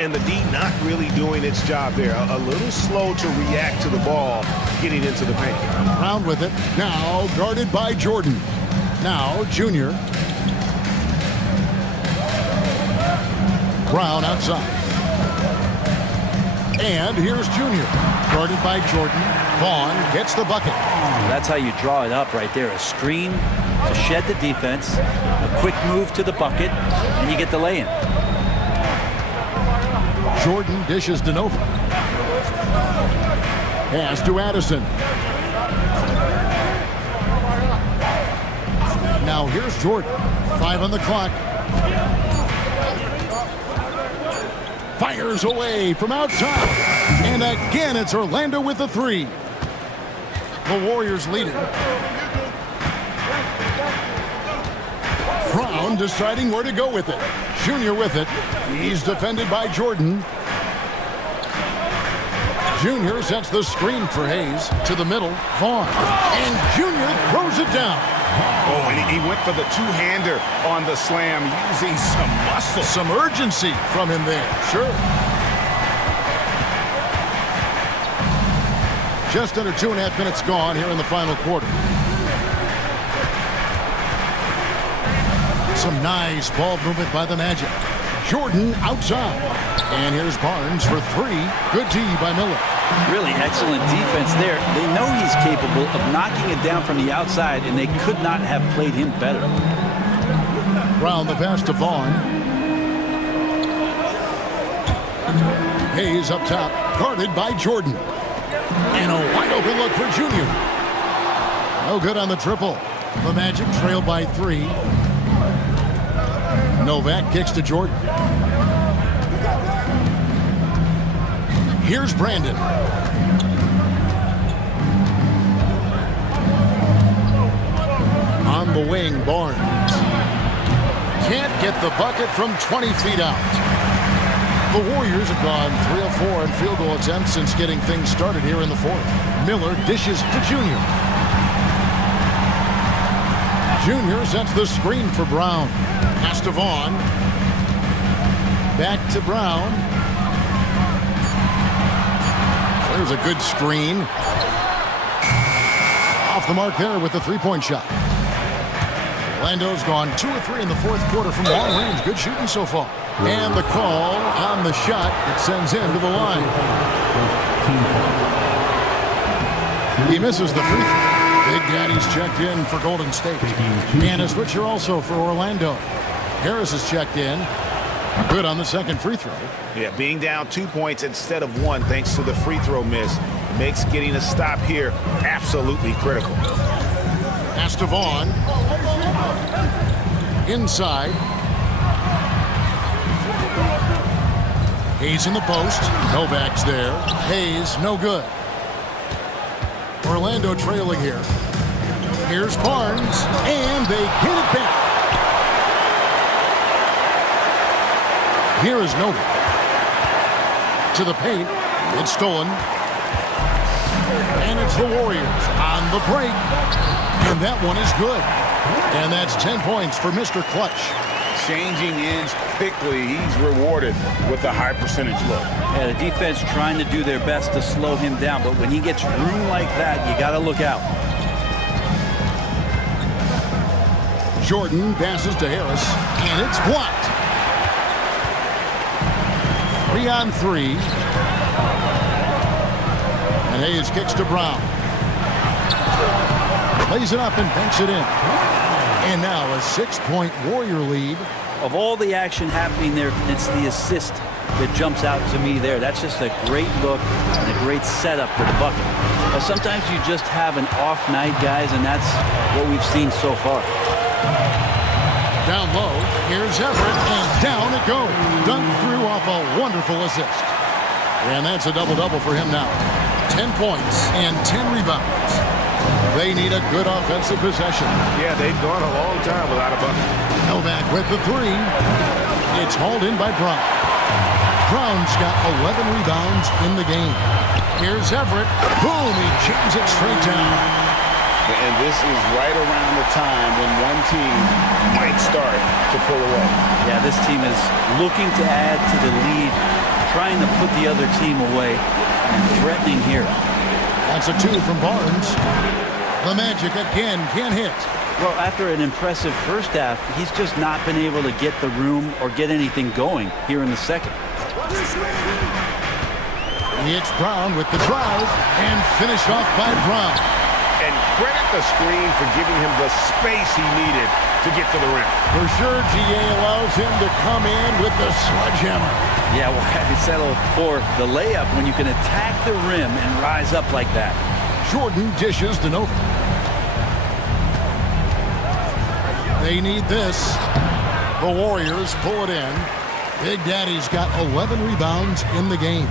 And the D not really doing its job there. A little slow to react to the ball getting into the paint. Brown with it. Now guarded by Jordan. Now Junior. Brown outside. And here's Junior. Guarded by Jordan. Vaughn gets the bucket. That's how you draw it up right there. A screen to shed the defense, a quick move to the bucket, and you get the lay-in. Jordan dishes to Nova. Pass to Addison. Now here's Jordan. 5 on the clock. Fires away from outside. And again, it's Orlando with the 3. The Warriors lead it. Brown deciding where to go with it. Junior with it. He's defended by Jordan. Junior sets the screen for Hayes to the middle. Vaughn. And Junior throws it down. Oh, and he went for the two-hander on the slam, using some muscle. Some urgency from him there. Sure. Just under 2.5 minutes gone here in the final quarter. Some nice ball movement by the Magic. Jordan outside. And here's Barnes for 3. Good D by Miller. Really excellent defense there. They know he's capable of knocking it down from the outside, and they could not have played him better. Brown the pass to Vaughn. Hayes up top, guarded by Jordan. And a wide open look for Junior. No good on the triple. The Magic trail by 3. Novak kicks to Jordan. Here's Brandon. On the wing, Barnes. Can't get the bucket from 20 feet out. The Warriors have gone 3 of 4 in field goal attempts since getting things started here in the 4th. Miller dishes to Junior. Junior sets the screen for Brown. Pass to Vaughn. Back to Brown. There's a good screen. Off the mark there with the 3-point shot. Orlando's gone 2 of 3 in the 4th quarter from long range. Good shooting so far. And the call on the shot that sends him to the line. He misses the free throw. Big Daddy's checked in for Golden State. And a switcher also for Orlando. Harris has checked in. Good on the second free throw. Yeah, being down 2 points instead of 1 thanks to the free throw miss makes getting a stop here absolutely critical. Pass to Vaughn. Inside. Hayes in the post. Novak's there. Hayes, no good. Orlando trailing here. Here's Barnes, and they get it back. Here is Novak. To the paint. It's stolen. And it's the Warriors on the break. And that one is good. And that's 10 points for Mr. Clutch. Changing ends quickly. He's rewarded with a high percentage look. Yeah, the defense trying to do their best to slow him down, but when he gets room like that, you got to look out. Jordan passes to Harris, and it's blocked. 3 on 3. And Hayes kicks to Brown. Plays it up and banks it in. And now a 6-point Warrior lead. Of all the action happening there, it's the assist that jumps out to me there. That's just a great look and a great setup for the bucket. But sometimes you just have an off night, guys, and that's what we've seen so far. Down low, here's Everett, and down it goes. Dunked through off a wonderful assist. And that's a double-double for him now. 10 points and 10 rebounds. They need a good offensive possession. Yeah, they've gone a long time without a bucket. Novak with the 3. It's hauled in by Brown. Brown's got 11 rebounds in the game. Here's Everett. Boom, he jams it straight down. And this is right around the time when one team might start to pull away. Yeah, this team is looking to add to the lead, trying to put the other team away, and threatening here. That's a 2 from Barnes. The Magic again can't hit. Well, after an impressive first half, he's just not been able to get the room or get anything going here in the second. It's Brown with the drive and finished off by Brown. And credit the screen for giving him the space he needed to get to the rim. For sure, GA allows him to come in with the sledgehammer. Yeah, well, I settled for the layup when you can attack the rim and rise up like that. Jordan dishes to Nova. They need this. The Warriors pull it in. Big Daddy's got 11 rebounds in the game.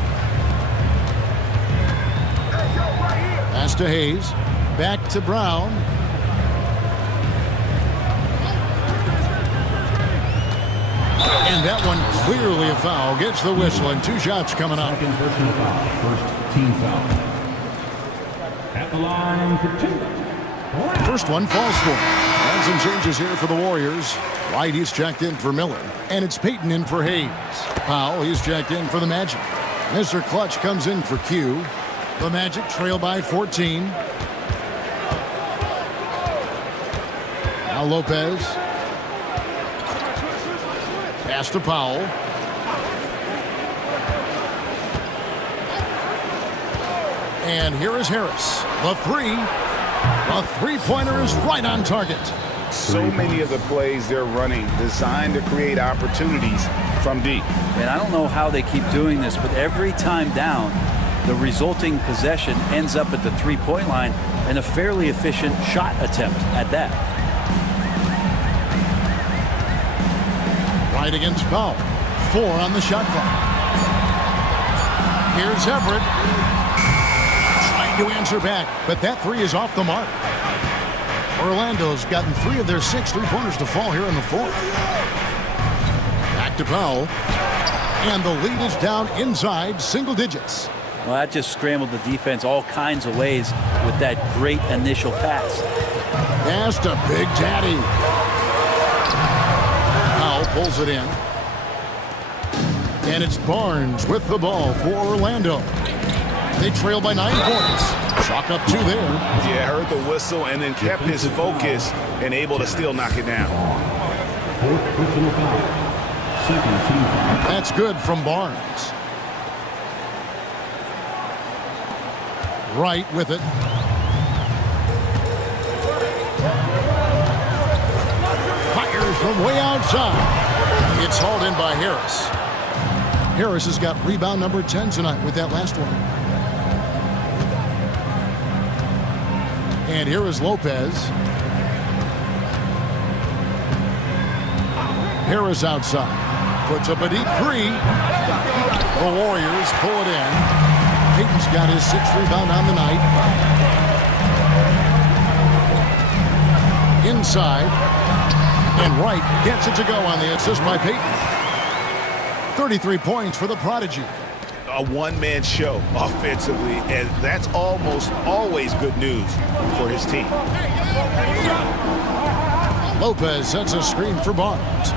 Pass to Hayes. Back to Brown. And that one clearly a foul. Gets the whistle and 2 shots coming up. Second personal foul. First team foul. At the line for 2. First one falls for him. And some changes here for the Warriors. White, he's checked in for Miller. And it's Payton in for Hayes. Powell, he's checked in for the Magic. Mr. Clutch comes in for Q. The Magic trail by 14. Now Lopez. Pass to Powell. And here is Harris. The three. The three-pointer is right on target. So many of the plays they're running designed to create opportunities from deep. And I don't know how they keep doing this, but every time down, the resulting possession ends up at the three-point line and a fairly efficient shot attempt at that. Right against Powell. 4 on the shot clock. Here's Everett. Trying to answer back, but that 3 is off the mark. Orlando's gotten 3 of their 6 three-pointers to fall here in the 4th. Back to Powell. And the lead is down inside single digits. Well, that just scrambled the defense all kinds of ways with that great initial pass. Pass to Big Daddy. Powell pulls it in. And it's Barnes with the ball for Orlando. They trail by 9 points. Chalk up 2 there. Yeah, heard the whistle and then kept his focus and able to still knock it down. Fourth personal foul. Second team foul. That's good from Barnes. Right with it. Fires from way outside. It's hauled in by Harris. Harris has got rebound number 10 tonight with that last one. And here is Lopez. Harris outside. Puts up a deep 3. The Warriors pull it in. Payton's got his 6th rebound on the night. Inside. And Wright gets it to go on the assist by Payton. 33 points for the Prodigy. A one-man show offensively, and that's almost always good news for his team. Lopez sets a screen for Barnes.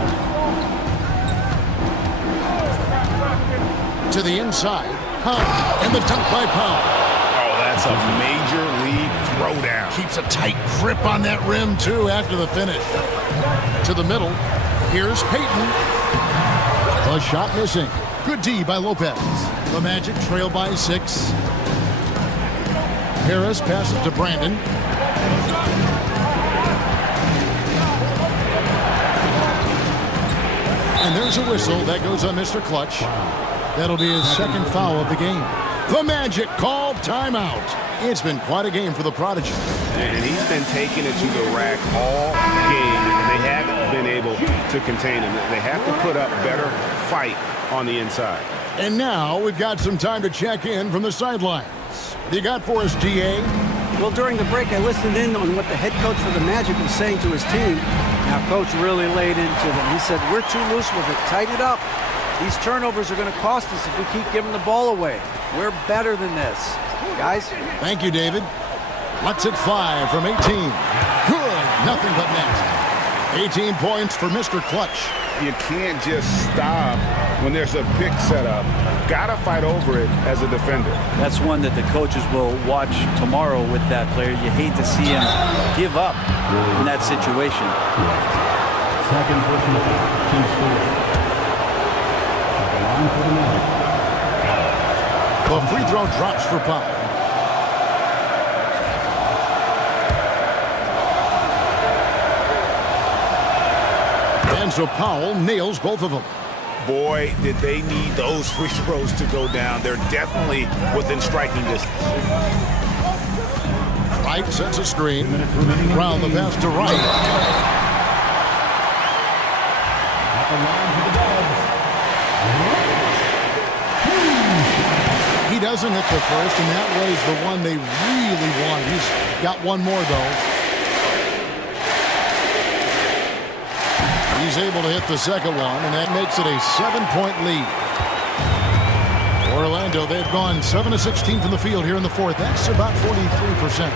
To the inside. And the dunk by Powell. Oh, that's a major league throwdown. Keeps a tight grip on that rim, too, after the finish. To the middle. Here's Payton. A shot missing. Good D by Lopez. The Magic trail by 6. Harris passes to Brandon. And there's a whistle that goes on Mr. Clutch. That'll be his 2nd foul of the game. The Magic called timeout. It's been quite a game for the Prodigy. And he's been taking it to the rack all game, and they haven't been able to contain him. They have to put up better fight on the inside. And now we've got some time to check in from the sidelines. What you got for us, GA? Well, during the break, I listened in on what the head coach for the Magic was saying to his team. Now, coach really laid into them. He said, we're too loose with it. Tighten it up. These turnovers are going to cost us if we keep giving the ball away. We're better than this. Guys? Thank you, David. Let's hit 5 from 18. Good. Nothing but net. 18 points for Mr. Clutch. You can't just stop when there's a pick set up. Gotta fight over it as a defender. That's one that the coaches will watch tomorrow with that player. You hate to see him give up in that situation. Second personal foul. Team score. At the line for the Magic. The free throw drops for Powell. And so Powell nails both of them. Boy, did they need those free throws to go down. They're definitely within striking distance. Wright sets a screen. Brown the pass to Wright. He doesn't hit the first, and that was the one they really wanted. He's got one more, though. He's able to hit the second one, and that makes it a 7-point lead. Orlando, they've gone 7 of 16 from the field here in the fourth. That's about 43%.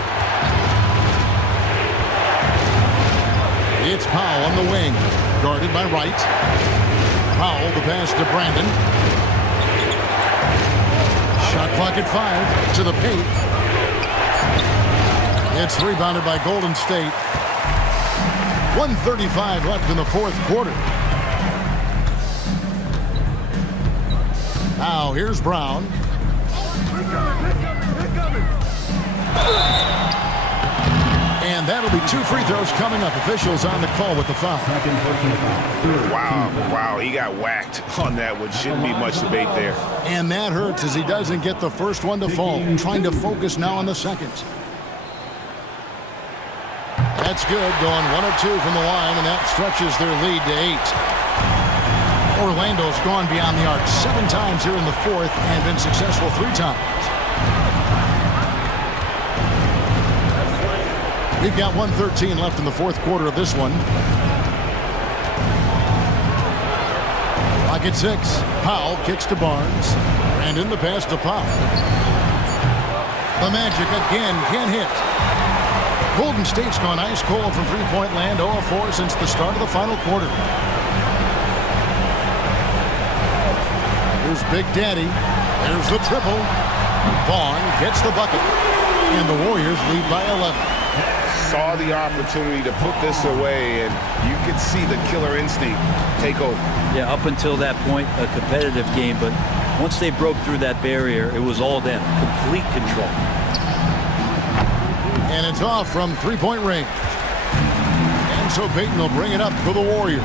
It's Powell on the wing, guarded by Wright. Powell, the pass to Brandon. Shot clock at 5 to the paint. It's rebounded by Golden State. 1:35 left in the fourth quarter. Now here's Brown. And that'll be 2 free throws coming up. Officials on the call with the foul. Wow, he got whacked on that one. Shouldn't be much debate there. And that hurts as he doesn't get the first one to fall. Trying to focus now on the second. That's good, going 1 of 2 from the line, and that stretches their lead to 8. Orlando's gone beyond the arc 7 times here in the fourth and been successful 3 times. We've got 1:13 left in the fourth quarter of this one. Clock at 6. Powell kicks to Barnes. Brandon the pass to Powell. The Magic again can't hit. Golden State's gone ice cold from three-point land, 0 of 4 since the start of the final quarter. Here's Big Daddy. There's the triple. Vaughn gets the bucket. And the Warriors lead by 11. Saw the opportunity to put this away, and you could see the killer instinct take over. Yeah, up until that point, a competitive game, but once they broke through that barrier, it was all them. Complete control. And it's off from three-point range. And so Payton will bring it up for the Warriors.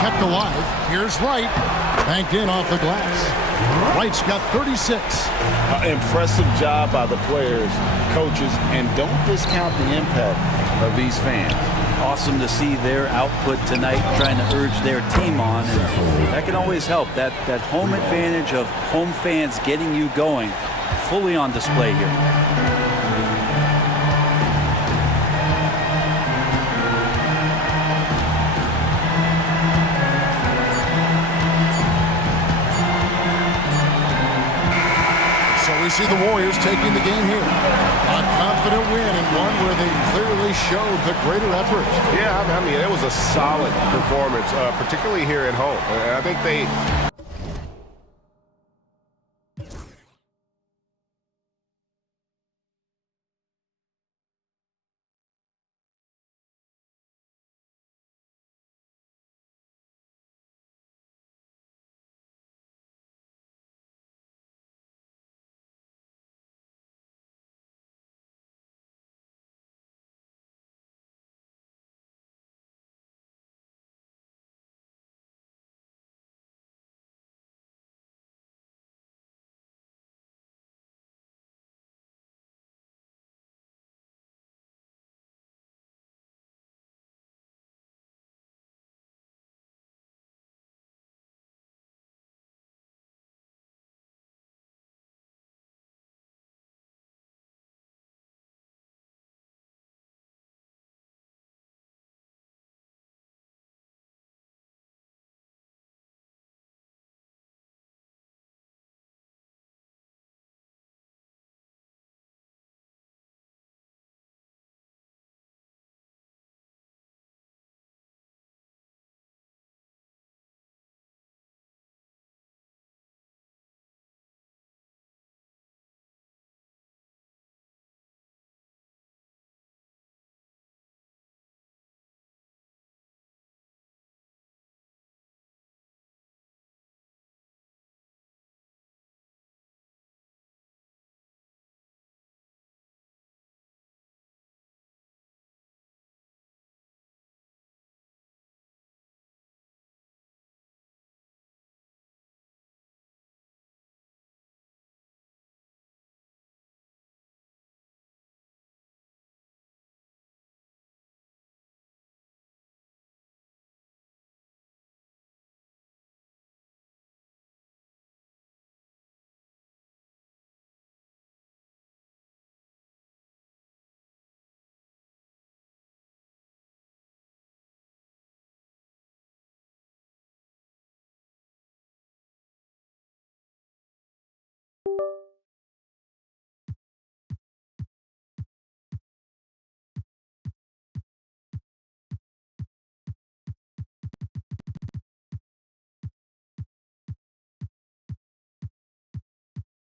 Kept alive. Here's Wright. Banked in off the glass. Wright's got 36. Impressive job by the players, coaches, and don't discount the impact of these fans. Awesome to see their output tonight, trying to urge their team on, and that can always help. That home advantage of home fans getting you going, fully on display here. We see the Warriors taking the game here. A confident win and one where they clearly showed the greater effort. Yeah, I mean, it was a solid performance, particularly here at home. I think they